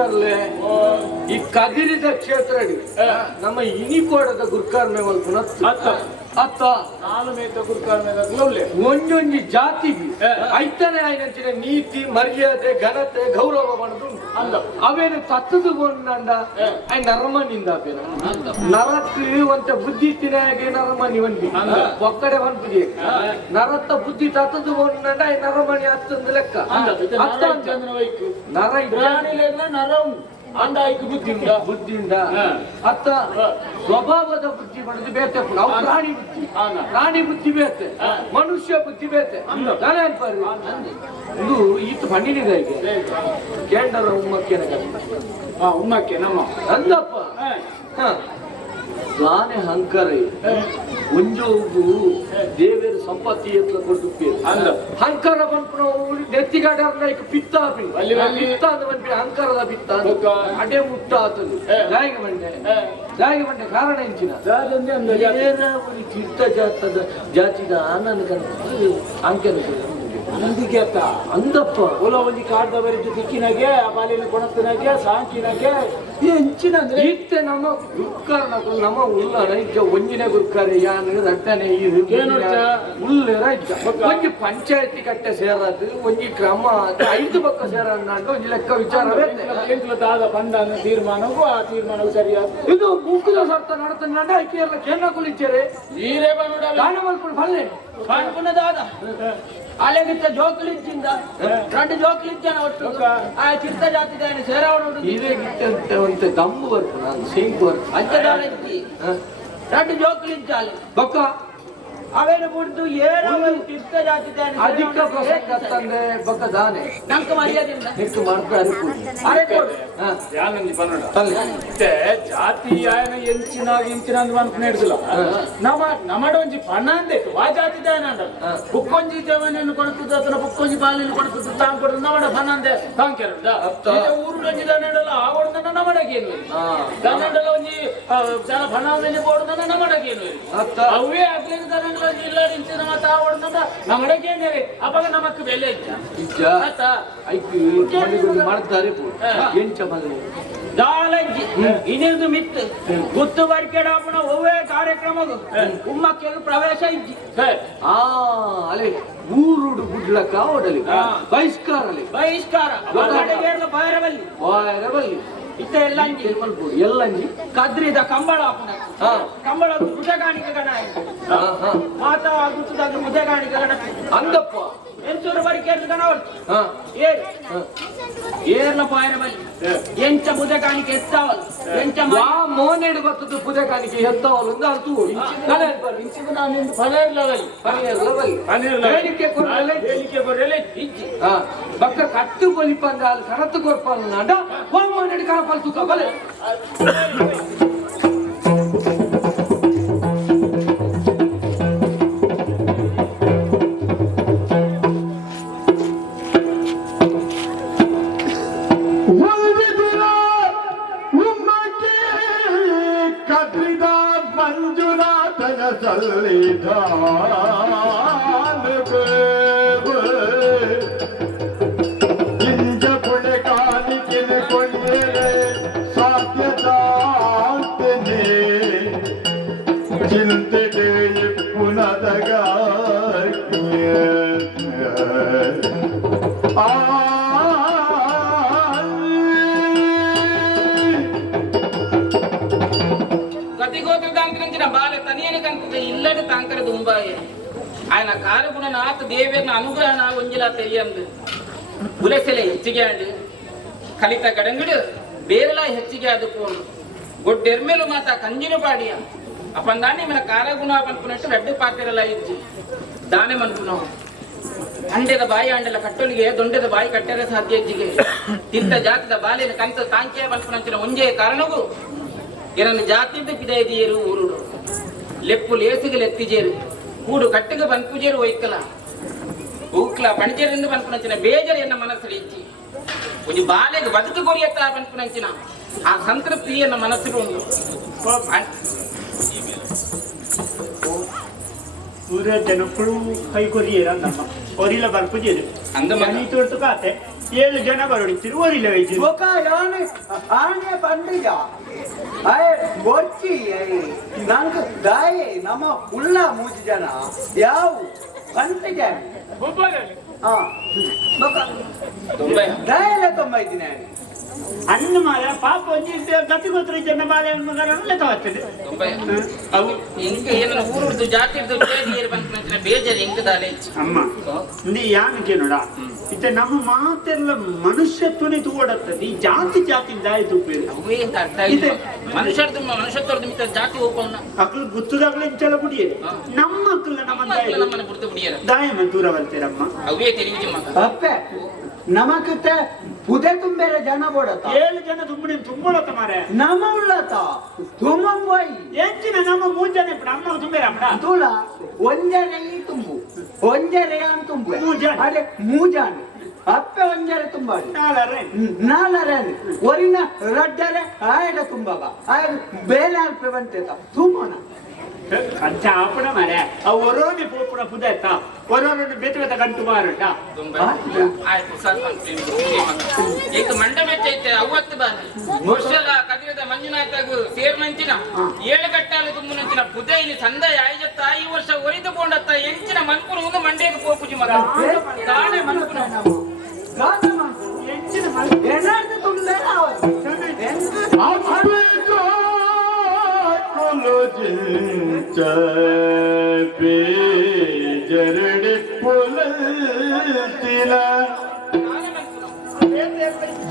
ಗುರ್ಕಾರ್ಲೆ ಈ ಕದಿರಿದ ಕ್ಷೇತ್ರ ನಮ್ಮ ಇನಿಕೋಡದ ಗುರ್ಕಾರ್ನೆ ಅತ್ತ ನಾಲು ಮೇತ ಗುರ್ಕಾರ್ನೆ ಒಂಜೊಂಜಿ ಜಾತಿಗೆ ಐತನೇ ಆಯ್ನಂಚಿನ ನೀತಿ ಮರ್ಯಾದೆ ಘನತೆ ಗೌರವ ಮಾಡುದು ಅವೇನು ತತ್ತದು ಕೊಂಡ ಆಯ್ ನರಮನಿಂದ ನರಕ್ಕೆ ಒಂತ ಬುದ್ಧಿ ತಿನ್ನಾಗೆ ನರಮನಿ ಒಂದಿ ಒಕ್ಕಡೆ ಒಂದ್ಬಿಡಿ ನರತ್ತ ಬುದ್ಧಿ ತತ್ತದು ಕೊಂಡ ಆಯ್ ನರಮನಿ ಹತ್ತೊಂದು ಲೆಕ್ಕ ನರ ನರ ಅಂದಾಯ್ತು ಬುದ್ಧಿಯಿಂದ ಅತ್ತ ಸ್ವಭಾವದ ಬುದ್ಧಿ ಮಾಡೋದು ಬೇತೆ ನಾವು ಪ್ರಾಣಿ ಬುದ್ಧಿ ಬೇತೆ ಮನುಷ್ಯ ಬುದ್ಧಿ ಬೇತೆ ಇದು ಈತ ಮಣ್ಣಿನಿದೆ ಕೇಂದ್ರ ಉಮ್ಮಕ್ಕೆ ನಮ್ಮ ಅಂದಪ್ಪ ತಾನೇ ಹಂಕಾರ ಒಂಜೋಗು ದೇವರ ಸಂಪತ್ತಿ ಎತ್ತ ಕೊಡ್ತು ಹಂಕಾರ ಬಂದು ನೆತ್ತಿಗಾಡ ಪಿತ್ತ ಪಿತ್ತ ಅಂತ ಬಂದ್ಬಿಟ್ಟು ಹಂಕಾರದ ಪಿತ್ತ ಅಡೆ ಮುಟ್ಟ ಆತನು ಜಾಯಿಗೆ ಬಂಡೆ ಕಾರಣ ಎಂಚಿನ ತೀರ್ಥ ಜಾತಿದ ಆನಂದ ಅಂಕೆನ ಅಂದಪ್ಪ ಓಲ ಒಂದಿ ಕಾಡ್ದ ಬರಿದ್ದು ದಿಕ್ಕಿನಾಗೆ ಆ ಬಾಲಿನ ಕೊಣತ್ತಿನಾಗೆ ಸಾಂಕಿನಾಗೆ ಹೆಂಚಿನ ಅಂದ್ರೆ ಇತ್ತೆ ನಮ್ಮ ಗುರ್ಕಾರನ ನಮ್ಮ ಉಲ್ಲರ ಇದ್ದ ಒಂಜಿನ ಗುರ್ಕಾರ ಯಾನು ರಟ್ಟನೆ ಉಲ್ಲರ ಇದ್ದ ಒಂಜಿ ಪಂಚಾಯತಿ ಕಟ್ಟೆ ಸೇರದು ಒಂಜಿ ಕ್ರಮ 5 ಪಕ್ಕ ಸೇರನ್ನಾಂಡು ಒಂಜಿ ಲೆಕ್ಕ ವಿಚಾರವೇ ಆದ ಬಂದ ತೀರ್ಮಾನವೂ ಆ ತೀರ್ಮಾನವು ಸರಿಯಾದ ಇದು ಮುಖದ ಸರ್ತ ನಡತಂಡ ಐಕೆಲ್ಲ ಕೇಂದ್ರ ಕುಳಿತೇರೆ ನೀರೇ ಬಂದ ಗಾನ ಮಲ್ಕೊಂಡು ಬಲ್ಲೆ ಕಾಣ್ಕೊಂಡದಾದ ಅಲೆಗಿತ್ತ ಜೋಕುಲಿಂದ 2 ಜೋಕುಲಿಂದ ಒಟ್ಟು ಆ ಚಿತ್ತ ಜಾತಿದಾನೆ ಸೇರಾವಣ ಇದೇ ಗಿಟ್ಟಂತೆ ಒಂದು ದಮ್ಮು ಬರ್ತದೆ ನಾನು ಸಿಂಕ್ ಬರ್ತದೆ ಅಂಚದಾನಂತಿ 2 ಜೋಕುಲಿಂದ ಬೊಕ್ಕ ಅವೇನು ಬಿಡ್ದು ಏನೋ ಚಿತ್ತ ಜಾತಿದಾನೆ ಅಧಿಕ ಪ್ರಸಂಗ ತಂದೆ ಬೊಕ್ಕ ದಾನೆ ನಂಕ ಮರ್ಯಾದಿಂದ ಹೆಚ್ಚು ಮಾಡ್ತಾರೆ ಅರೆ ಕೊಡು ಯಾನಂದಿ ಪನ್ನಡ ಜಾತಿ ಆಯನ ಎಂಚಿನ ಅಂದ್ ಮನ್ಕು ನಡೆಸಲ್ಲ ನಮಡ ಒಂಜಿ ಪಣ್ಣ ಅಂದೇತು ಆ ಜಾತಿ ದಾಯನ ಅಂಡ ಬುಕ್ಕೊಂಜಿ ದೇವನನ್ನು ಕೊಡ್ತದ ಅಥವಾ ಬುಕ್ಕೊಂಜಿ ಬಾಲಿನ ಕೊಡ್ತದ ತಾಂ ಕೊಡ್ತದ ನಮಡ ಪಣ್ಣ ಅಂದೆ ತಾಂ ಕೆರಡ ಊರು ಒಂಜಿ ದಾನೆಡಲ್ಲ ಆ ಕೊಡ್ದನ ನಮಡಗೇನು ದಾನೆಡಲ್ಲ ಒಂಜಿ ಜನ ಪಣ್ಣದಲ್ಲಿ ಕೊಡ್ದನ ನಮಡಗೇನು ಅವೇ ಆಗ್ಲಿನ ದಾನೆ ಇಲ್ಲ ನಿಂತಿನ ಮತ ಆವಡ್ನದ ನಮಡಗೇನೆ ಅವಾಗ ನಮಕ್ಕೆ ಬೆಲೆ ಇಜ್ಜ ಆತ ಮಾಡ್ತಾರೆ ಎಂಚ ಮಗನೇ ದಾಲಜ್ಜಿ ಇನ್ನೊಂದು ಮಿತ್ತು ಗುತ್ತು ಬರ್ಕೆಡಾಪಣ ಒವ್ವೇ ಕಾರ್ಯಕ್ರಮಗು ಉಮ್ಮಕ್ಕೆ ಪ್ರವೇಶ ಇಜ್ಜಿ ಅಲ್ಲಿ ಊರುಡು ಗುಡ್ಲಕ್ಕ ಓಡಲಿ ಬಹಿಷ್ಕಾರಲಿ ಬಹಿಷ್ಕಾರ ಬೈರಬಲ್ಲಿ ಇತ್ತ ಎಲ್ಲಂಜಿ ಕದ್ರಿದ ಕಂಬಳ ಕಂಬಳ ಭುಜಗಾಣಿಕೆ ಗಣ ಮಾತಾ ಗುತ್ತದಾಗ ಭುಜಗಾಣಿಕೆ ಗಣ ಅಂದಪ್ಪ ಎಂಚೂರು ಬರಿಕೇರ್ದು ಗಣ ಏರ್ಲ ಬೈರಬಲ್ಲಿ ಎಂಚ ಭುಜಗಾಣಿಕೆ ಎತ್ತಾವಲ್ ಎಂಚ ಮೋನೇಡು ಬರ್ತದ ಭುಜಗಾಣಿಕೆ ಎತ್ತಾವಲ್ ಒಂದು ಅರ್ಥ ಇಂಚಿಗೂ ನಾನು ಪನೇರ್ ಲೆವೆಲ್ ಹೇಳಿಕೆ ಕೊರಲೆ ಬಕ್ಕ ಕಟ್ಟು ಕೊಲಿಪಂದ ಅಲ್ಲಿ ಕರತ್ತು ಕೊರ್ಪಲ್ ನಡ ಮೋನೇಡು ಕಾಪಲ್ ತುಕ ಬಲೆ ಇಂಜ ಪುಣೆ ಕಾಣಿಕೆನೆ ಕೊಂಡರೆ ಸಾಧ್ಯತಾಂತನೆ ಚಿಂತೆಗೆ ಪುನದಗ ಬಾಲ ತನಿಯನ ಕಂತ ಇಲ್ಲದ ತಾಂಕರ ದುಂಬಾಯ ఆయన కాలగుణనాథ దేవేర్ನ ಅನುಗ್ರಹನ ಒಂಜಿಲ ತೆರಿಯಂದು ಬುಲೆಸೆಲೆ ಹೆಚ್ಚಿಗೆ ಅಂಡು ಕಲಿತ ಗಡಂಗಡು ಬೇರೆಲ ಹೆಚ್ಚಿಗೆ ಆದುಕೊಂಡು ಗೊಡ್ಡೆರ್ಮೆಲು ಮಾತ ಕಂಜಿನ ಪಾಡಿಯ ಅಪಂದಾನಿ మన కాలగుణ పనుకున్నట్టు రెడ్డి పాత్రల ఇచ్చి దానే మనుకున్నాం ಅಂಡೆದ ಬಾಯಿ ಅಂಡೆಲ ಕಟ್ಟೊಲಿಗೆ ದೊಂಡೆದ ಬಾಯಿ ಕಟ್ಟರೆ ಸಾಧ್ಯ ಇಜ್ಜಿಗೆ ತಿಂತ ಜಾತಿದ ಬಾಲಿನ ಕಂತ ತಾಂಕೆ ಬಲ್ಪನಂಚಿನ ಒಂಜೇ ಕಾರಣಗೂ ಏನನ್ನು ಜಾತಿದ ಪಿದೈದಿಯರು ಊರುಡು ಲೆಪ್ಪು ಲೇಸಿಗೆ ಎತ್ತಿಜೇರು ಕೂಡು ಕಟ್ಟಿಗೆ ಬನ್ಪುಜೇರು ಒಯ್ಕಲ ಊಕ್ಲ ಪಣಿಜೇರಿಂದ ಬನ್ಪುನಂಚಿನ ಬೇಜರು ಎನ್ನ ಮನಸ್ಸಲ್ಲಿ ಇಚ್ಚಿ ಒಂದು ಬಾಲೆಗೆ ಬದುಕು ಕೊರಿಯತ್ತ ಬನ್ಪುನಂಚಿನ ಆ ಸಂತೃಪ್ತಿ ಎನ್ನ ಮನಸ್ಸಿಗೆ ಉಂಟು ಊರ ಜನಕ್ಕಳು ಕೈ ಕೊರಿಯರ ನಮ್ಮ ಒರಿಲ ಬಲ್ಪುಜೇರು ಅಂದ ಮನಿ ತೋರ್ತು ಕಾತೆ 7 ಜನ ಬರೋಡಿ ತಿರುವರಿಲ್ಲ ವೈದ್ಯ ఒక యాని ఆనే పండుగ అయ్ వచ్చి నాకు దాయి నమ ఉల్ల మూజి జన యావ్ పండుగ ఆ ఒక 90 దాయిల 90 దిన ಅನ್ನ ಮಾಲ ಪಾಪ ಒಂಜಿ ಗತಿ ಗೊತ್ತಿರ ಜನ ಮಾಲೆ ಲೆಕ್ಕ ಬರ್ತದೆ 90 ಅವು ಇಂಕ ಏನ ಊರುದು ಜಾತಿದು ಬೇಜಿ ಏರ್ ಬಂತ ಬೇಜಾರು ಇಂಕ ದಾಲೆ ಅಮ್ಮ ನೀ ಯಾನಕ್ಕೆ ನೋಡ ಇತ್ತೆ ನಮ್ಮ ಮಾತೆಲ್ಲ ಮನುಷ್ಯತ್ವನೇ ತೂಡತ್ತದ ಈ ಜಾತಿ ಜಾತಿ ದಾಯಿ ತೂಪೇರು ಅವೇ ಅಂತ ಅರ್ಥ ಇದೆ ಮನುಷ್ಯತ್ವದ ಮಿತ್ರ ಜಾತಿ ಹೋಗೋಣ ಅಕ್ಕಳು ಗುತ್ತದಾಗಲೇ ಇಂಚಲ ಕುಡಿಯರು ನಮ್ಮ ಅಕ್ಕಳ ನಮ್ಮ ದಾಯಿ ನಮ್ಮನ್ನ ಬಿಡ್ತು ಬಿಡಿಯರ ದಾಯ ಮಂತೂರ ಬಲ್ತೇರಮ್ಮ ಅವೇ ತಿಳಿಯುಜಿ ಮಗ ಅಪ್ಪೆ ನಮಕಿತ ಪುದೆ ತುಂಬೆರ ಜನ ಬೋಡತ 7 ಜನ ತುಂಬಿ ತುಂಬಳತ್ತ ಮಾರೆ ನಮ ಉಳ್ಳತ ತುಂಬಂಬೋಯಿ ಹೆಚ್ಚಿನ ನಮ್ಮ 3 ಜನ ಇಪ್ಪ ಅಮ್ಮ ತುಂಬೇರಮ್ಮ ತುಳ ಒಂಜರೆ ತುಂಬು ಒಂಜರೆ ಅಂತ ತುಂಬು ಮೂಜಾನೆ. ಅದೇ ಮೂಜಾನೆ ಅಪ್ಪೆ ಒಂಜರೆ ತುಂಬಾಡಿ ನಾಲರೆ ನಾಲರನ್ ಒರಿನ ರಡ್ಡರೆ ಆಯಡ ತುಂಬಗ ಆಯ ಬೇಲೆ ಅಲ್ಪ ಬಂತೇತ ತುಂಬೋಣ ಅಂಚ ಆಪಣ ಮಾರೆ ಆ ಒರೋನಿ ಪೋಪುಣ ಪುದೆತ್ತ ಒರೋರನ್ನು ಬೇತ ಬೇತ ಗಂಟು ಮಾರುಂಡ ಆಯ್ತು ಸ್ವಲ್ಪ ಈಗ ಮಂಡ ಮೆಚ್ಚ ಐತೆ ಅವತ್ತು ಬಾರಿ ವರ್ಷಲ ಕದಿರದ ಮಂಜುನಾಥಾಗ ಸೇರ್ನಂಚಿನ 7 ಗಟ್ಟಾಲು ತುಂಬುನಂಚಿನ ಪುದೆ ಇಲ್ಲಿ ಸಂದಯ ಆಯ್ಜತ್ತ ಈ ವರ್ಷ ಒರಿದು ಕೊಂಡತ್ತ ಎಂಚಿನ ಮನ್ಪುರು ಒಂದು ಮಂಡ್ಯಕ್ಕೆ ಪೋಪುಜಿ ಮಗ ತಾಳೆ ಮನ್ಪುರು ಏನಾದ್ರು ತುಂಬೆರ ಬೇಜರಡಿ ಪುಲಂತಿಲ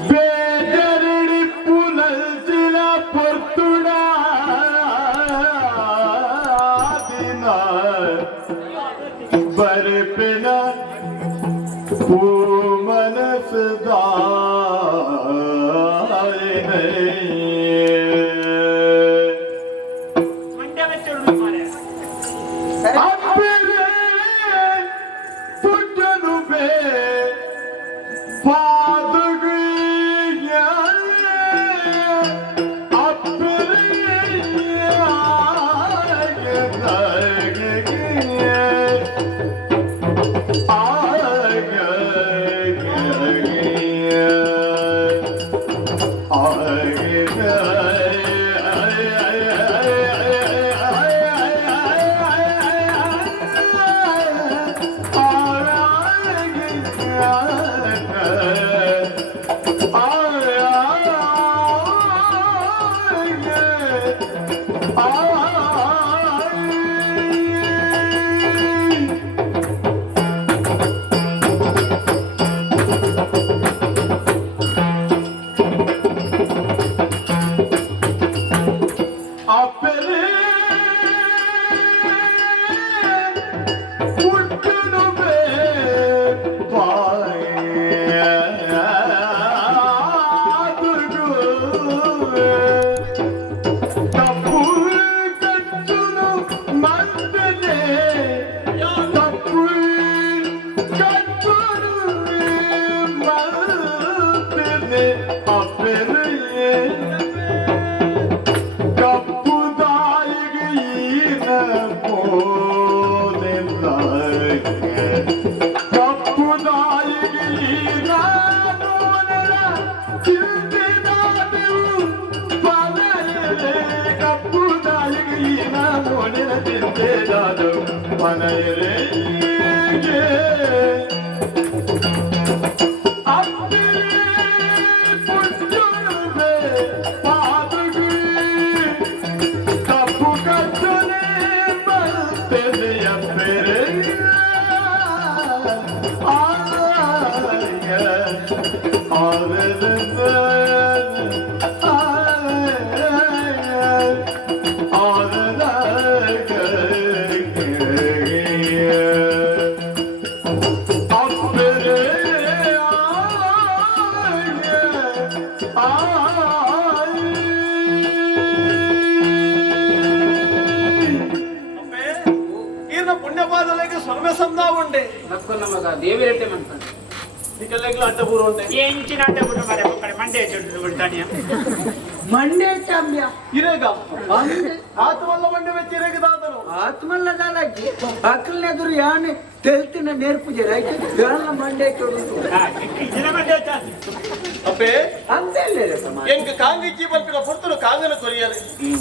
ಬೇಜರಡಿ ಪುಲಂತಿಲ ಪೊರ್ತುಡ ದಿನ ಬರ್ಪಿನ ಪೂ ಮನಸದಾ ಮಂಡ್ಯ ವೆಚ್ಚ ಮಾರೆ ಅಪ್ಪರೆ ಪುಟ್ಟನು ಬೇ ಪಾದಗಿಯ ಅಪ್ಪರೆ ಪುಣ್ಯಪಾದಗಳಿಗೆ ಸ್ವರ್ಣ ಸಂದ ಉಂಡೆ ನಕ್ಕೊಂಡ ಮಗ ದೇವಿರೆಡ್ಡಿ ಮಾಡ್ತಾನೆ ಎಂಕೆಲ್ಲ ಅಡ್ಡ ಪೂರ ಉಂಟೆ ಎಂಚಿನ ಅಡ್ಡ ಬಿಟ್ಟು ಮರೆ ಮಕ್ಕಳು ಮಂಡೆ ಚುಟ್ಟು ಬಿಡ್ತಾನೆ ಮಂಡೆ ಚಾಮ್ಯ ಇರೇಗ ಆತ್ಮಲ್ಲ ಮಂಡೆ ವೆಚ್ಚ ಇರೇಗ ದಾದನು ಆತ್ಮಲ್ಲ ದಾಲಾಜಿ ಅಕ್ಕಲ್ನೆದುರು ಯಾನೆ ತೆಲ್ತಿನ ನೇರ್ಪುಜೆ ರೈತ ಯಾನ ಮಂಡೆ ಕೊಡುದು ಇಜಿನ ಮಂಡೆ ಅಪ್ಪೆ ಅಂತೇಳಿ ಎಂಕ ಕಾಂಗಿಚ್ಚಿ ಬಲ್ಪಿನ ಪೊರ್ತನು ಕಾಂಗನ ಕೊರಿಯರು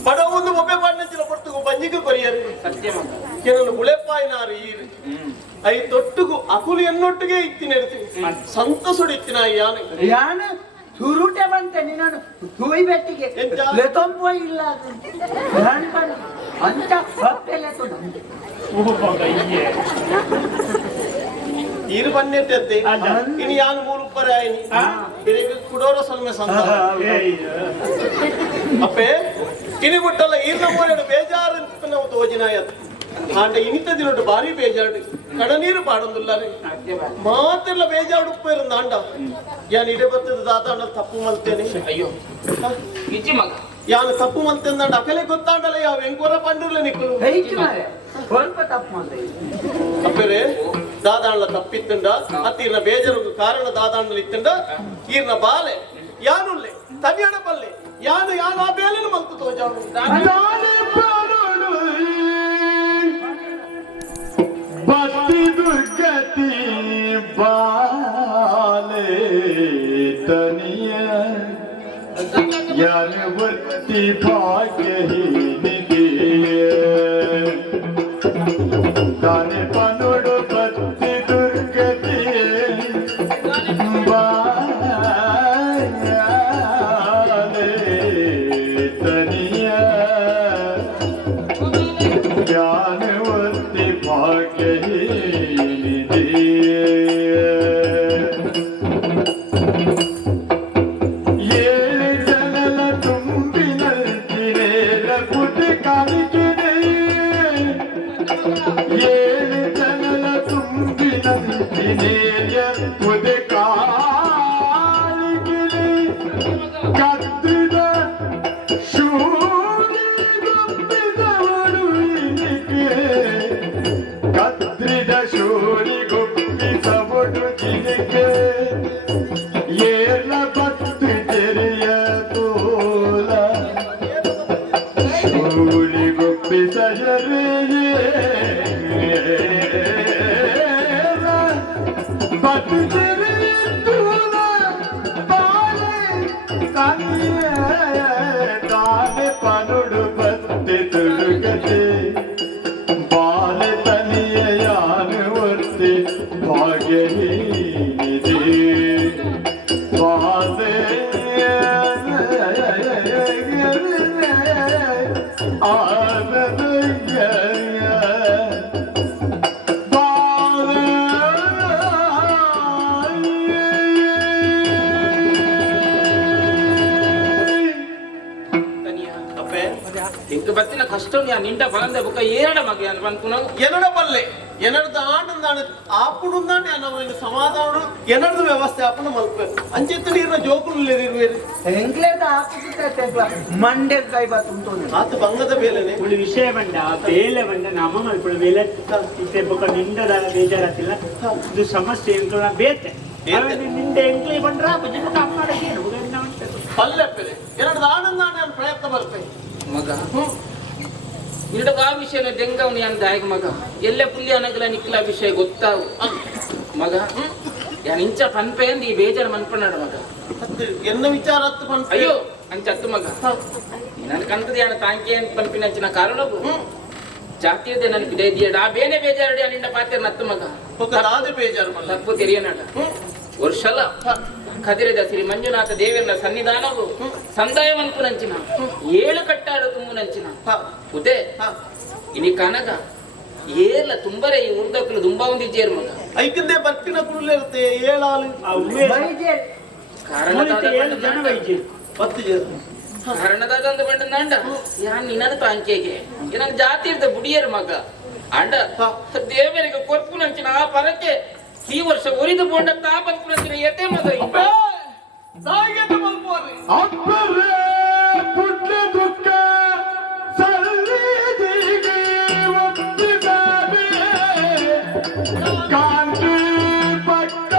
ಪಡವೊಂದು ಒಬ್ಬೆ ಪಾಡ್ನಂಚಿನ ಪೊರ್ತುಗು ಬಂಜಿಗೂ ಕೊರಿಯರು ಸತ್ಯ ಮಗ ಕೆಲವು ಉಳೆಪಾಯಿನಾರು ಈರು ಐ ತೊಟ್ಟುಗು ಅಕುಲು ಎನ್ನೊಟ್ಟಿಗೆ ಇತ್ತಿನ ಸಂತಸುಡು ಇತ್ತಿನ ಯಾನೆ ಯಾನ ಸುರುಟೆ ಬಂತೆ ನೀನು ತುಯಿ ಬೆಟ್ಟಿಗೆ ಎಂತ? ಲೆತೊಂಪೋ ಇಲ್ಲ ಅನ್ಕೊಂಡು ಅಂತ ಹೊಟ್ಟೆಲೆ ಈರು ಬನ್ನೆಟ್ಟೆ ಇನ್ನು ಯಾನು ಮೂರು ಉಪ್ಪರ ಆಯ್ನಿ ಬೆಳಿಗ್ಗೆ ಕುಡೋರ ಸೊಲ್ಮೆ ಸಂತ ಅಪ್ಪೆ ಕಿನಿ ಬಿಟ್ಟಲ್ಲ ಈರ್ನ ಮೂಲೆಡು ಬೇಜಾರು ನಾವು ತೋಜಿನಾಯತ್ ಆಂಡ ಇನಿತ ದಿನೊಟ್ಟು ಬಾರಿ ಬೇಜಾರು ಕಡ ನೀರು ಪಾಡೊಂದುಲ್ಲಾರೆ ಮಾತೆಲ್ಲ ಬೇಜಾರು ಉಪ್ಪ ಇರಂದ ಆಂಡ ಯಾನ್ ಇಡೆ ಬತ್ತದ ದಾತಾಂಡ ತಪ್ಪು ಮಲ್ತೇನೆ ಅಯ್ಯೋ ಇಜ್ಜಿ ಮಗ ಯಾನು ತಪ್ಪು ಮಲ್ತೇಂದ ಅಕಲೆ ಗೊತ್ತಾಂಡಲ್ಲ ಯಾವ ಹೆಂಗೋರ ಪಂಡಿರ್ಲೆ ನಿಕ್ಕಲು heichi mare ಸ್ವಲ್ಪ ತಪ್ಪು ಮಾಡ್ದೆ ಅಪ್ಪರೆ ದಾದಾಂಡ್ಲ ತಪ್ಪಿತ್ತಂಡ ಅತ್ತೀರ್ನ ಬೇಜಾರು ಕಾರಣ ದಾದಾಂಡ್ಲ ಇತ್ತಂಡ ಈರ್ನ ಬಾಲೆ ಯಾನುಲ್ಲೆ ತನಿಯಣ ಬಲ್ಲೆ ಯಾನು ಯಾನು ಆ ಬೇಲೆನು ಮಲ್ತು ತೋಜಾನು ಭಕ್ತಿ ದುರ್ಗತಿ ಬಾಲೆ ತನಿಯ ಯಾನವರ್ತಿ ಭಾಗ್ಯಹೀನಿಗೆ ತಾನೆ ಪನೋಡು ಭಕ್ತಿ ದುರ್ಗತಿ ಬಾಲೆ ತನಿಯ ಜ್ಞಾನವರ್ತಿ ಭಾಗ್ಯಹೀನಿದೆ ಏಳು ಜನಲ ತುಂಬಿನಂತಿರೇಲ ಪುಟಿ ಕಾಲಿಕಿದೆ ಏಳು ಜನಲ ತುಂಬಿನಂತಿನೇಲ ಪುಟಿ ಕಾಲಿಕಿದೆ ಕತ್ತಿದ ಕದ್ರಿದ ಶೂರಿ ಗುಪ್ಪಿಸಬುಡು ಜಿನಿಕೆ ಏರ್ಲ ಭಕ್ತಿ ತೆರೆಯ ತೋಲ ಶೂರಿ ಗುಪ್ಪಿಸಯರೆಯೇ ಭಕ್ತಿ ತೆರೆಯ ತೋಲ ಬಾಳೆ ಕನಿಯ ತಾನೆ ಪನುಡು ಭಕ್ತಿ ದುರ್ಗತೆ ಬಾಲೆ ತನಿಯ ಯಾನುವರ್ತಿ ಭಾಗ್ಯಹೀನಿದೆ ಬಾಲೆ ಆನಂದಯ್ಯ ತನಿಯ ಅಪ್ಪೆ ಇಂಕ ಬತ್ತಿನ ಕಷ್ಟ ನಿಂಡ ಬಲಂದ ಬುಕ್ಕ ಏರಡ ಮಗ ಅನ್ಪುನ ಎನ್ನಡ ಬಲ್ಲೆ ಎನ್ನಡದ ಆಂಡಂದಾಣ ಆಪುಡುಂದಾಣ ಅನ್ನೋ ಸಮಾಧಾನ ಎನ್ನಡದ ವ್ಯವಸ್ಥೆ ಆಪಣ ಮಲ್ಪೆ ಅಂಚೆತ್ತ ನೀರಿನ ಜೋಕುಲು ಇರುವೇರಿ ಎಂಗ್ಲೇದ ಆಪುಸಿತ ಮಂಡೆ ಕೈ ಬಾತುಂಟು ಆತ ಬಂಗದ ಬೇಲೆನೆ ಒಂದು ವಿಷಯ ಬಂದ ಬೇಲೆ ಬಂದ ನಮ್ಮ ಮಲ್ಪುಳ ಬೇಲೆ ಇತ್ತೆ ಬೊಕ್ಕ ನಿಂಡದ ಬೇಜಾರತ್ತಿಲ್ಲ ಇದು ಸಮಸ್ಯೆ ಎಂಕ್ಲ ಬೇತೆ ನಿಂಡೆ ಎಂಕ್ಲಿ ಬಂದ್ರ ಭಜನ ಅಮ್ಮಡಕ್ಕೆ ಪಲ್ಲೆಪ್ಪೆ ಎನ್ನಡದ ಆನಂದಾಣ ಪ್ರಯತ್ನ ಬರ್ಪೆ ಮಗ ನಿಡಗ ಆ ವಿಷಯ ದೆಂಗವನಿ ಅಂದ ಹಾಗೆ ಮಗ ಎಲ್ಲೆ ಪುಲ್ಯ ಅನಗಲ ನಿಕ್ಲ ವಿಷಯ ಗೊತ್ತಾವು ಮಗ ಯಾನ್ ಇಂಚ ಪನ್ಪೆ ಅಂದ್ ಈ ಬೇಜಾರು ಮನ್ಪಣ್ಣಾಡ ಮಗ ಎನ್ನ ವಿಚಾರ ಹತ್ತು ಪಂಪ ಅಯ್ಯೋ ಅಂಚತ್ತು ಮಗ ನನ್ ಕಂತದ ಯಾನ ತಾಂಕಿ ಅಂತ ಪನ್ಪಿನಂಚಿನ ಕಾರಣವು ಜಾತಿಯದೆ ನನಗೆ ಬೇದಿಯಡ ಆ ಬೇನೆ ಬೇಜಾರಡಿ ಅನಿಂದ ಪಾತ್ರ ನತ್ತು ಮಗ ఒక రాజు పేజారు మళ్ళీ ತಪ್ಪು ತೆರಿಯನಡ ವರ್ಷಲ ಕದಿರಿದ ಶ್ರೀ ಮಂಜುನಾಥ ದೇವರ ಸನ್ನಿಧಾನವು ಸಂದಾಯ ಮನ್ಪುನಂಚಿನ ಏಳು ಕಟ್ಟಾಡು ತುಂಬುನಂಚಿನ ಉದೇ ಇನಿ ಕನಗ ಏಲ ತುಂಬರೆ ಈ ಉರ್ದಕ್ಕಲು ದುಂಬಾ ಒಂದಿಜ್ಜೇರು ಮಗ ಐಕಂದೆ ಬರ್ತಿನ ಕುರುಲೆ ಇರುತ್ತೆ ಏಳಾಳು ಕಾರಣದಾದಂದು ಬಂಡ ನಂಡ ಯಾನ್ ನಿನ್ನ ತಾಂಕೆಗೆ ನನ್ನ ಜಾತಿ ಇರ್ದ ಬುಡಿಯರು ಮಗ ಅಂಡ ದೇವರಿಗೆ ಕೊರ್ಪು ನಂಚಿನ ಆ ಪರಕ್ಕೆ ಈ ವರ್ಷ ಉರಿದು ಬೋಂಡ ತಾ ಬಂತು ನಂಚಿನ ಎತೆ ಮಗ ಅಪ್ಪರೇ ಪುಟ್ಟ ದುಃಖ ಸಲ್ಲಿದಿಗೆ ಒಪ್ಪಿದಾವೆ ಕಾಂತಿ ಪಟ್ಟ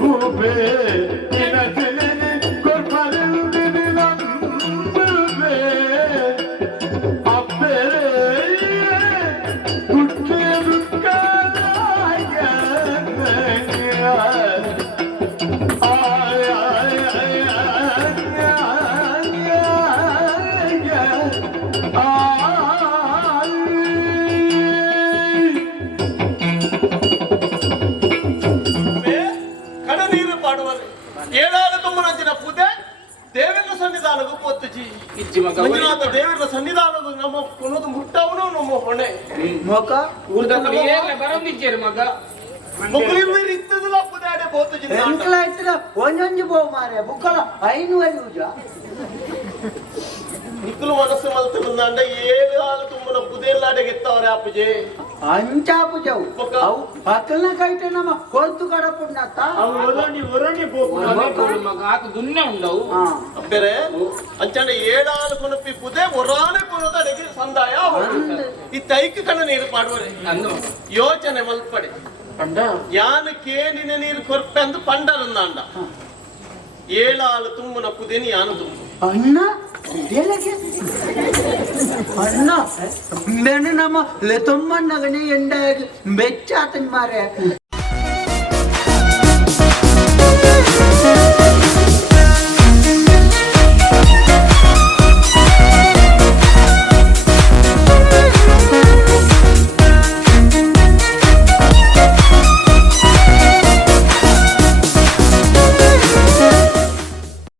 gube inatini korparildini nambube appere kutte dukkadaya ay ay ay ಕಡನೀರು ಪಾಡುವರು ಏಳಾದ ತುಂಬನಂಚಿನ ಪೂಜೆ ದೇವರ ಸನ್ನಿಧಾನಕ್ಕೂ ಪೊತ್ತುಚಿ ಇಜ್ಜಿ ಮಗ ಮಂಜುನಾಥ ದೇವರ ಸನ್ನಿಧಾನದ ನಮ್ಮ ಕೊನೋದು ಮುಟ್ಟವನು ನಮ್ಮ ಹೊಣೆ ಮೊಕ ಬರೋದಿದ್ದೇರು ಮಗ ಮುಕ್ಕಳಿಂದ ಇತ್ತದಲ್ಲ ಪುದಾಡೆ ಪೋತುಚಿ ಎಂಕ್ಲ ಇತ್ತಿನ ಒಂಜೊಂಜಿ ಬೋವ್ ಮಾರೆ ಬುಕ್ಕಲ 500 ಯೂಜ ನಿಕ್ಕಲು ಮನಸ್ಸು ಮಲ್ತಂದ ಏಳು ಹಾಲು ತುಂಬನ ಪುದೆಲ್ಲಾಡೆಗೆ ಎತ್ತವರೆ ಅಪ್ಪಜೆ ಅಂಚಾಪು ಜವು ಅವು ಅಕ್ಕಲ್ನ ಕೈತೆ ನಮ್ಮ ಕೊಲ್ತು ಕಡಪುಣ್ಣತ್ತ ಮಗ ಆತ ದುನ್ನೆ ಉಂಡವು ಅಪ್ಪರೆ ಅಂಚಂಡ ಏಳಾಲು ಕೊನಪಿ ಪುದೆ ಒರಾನೆ ಕೊನದಡೆಗೆ ಸಂದಾಯ ಈ ತೈಕ ಕಣ ನೀರು ಪಾಡುವರೆ ಅಂದು ಯೋಚನೆ ಮಲ್ಪಡೆ ಪಂಡ ಯಾನು ಕೇನಿನ ನೀರು ಕೊರ್ಪೆ ಅಂದು ಪಂಡರಂದಾಂಡ ಏಳಾಲು ತುಂಬನ ಪುದೆನಿ ಯಾನು ತುಂಬು ಅಣ್ಣ ಇದೇಲಕ್ಕೆ ಅಣ್ಣ ಬೆನ್ನು ನಮ್ಮ ಲೆತೊಮ್ಮಣ್ಣಗನೆ ಎಂಡ ಬೆಚ್ಚಾತನ್ ಮಾರೆ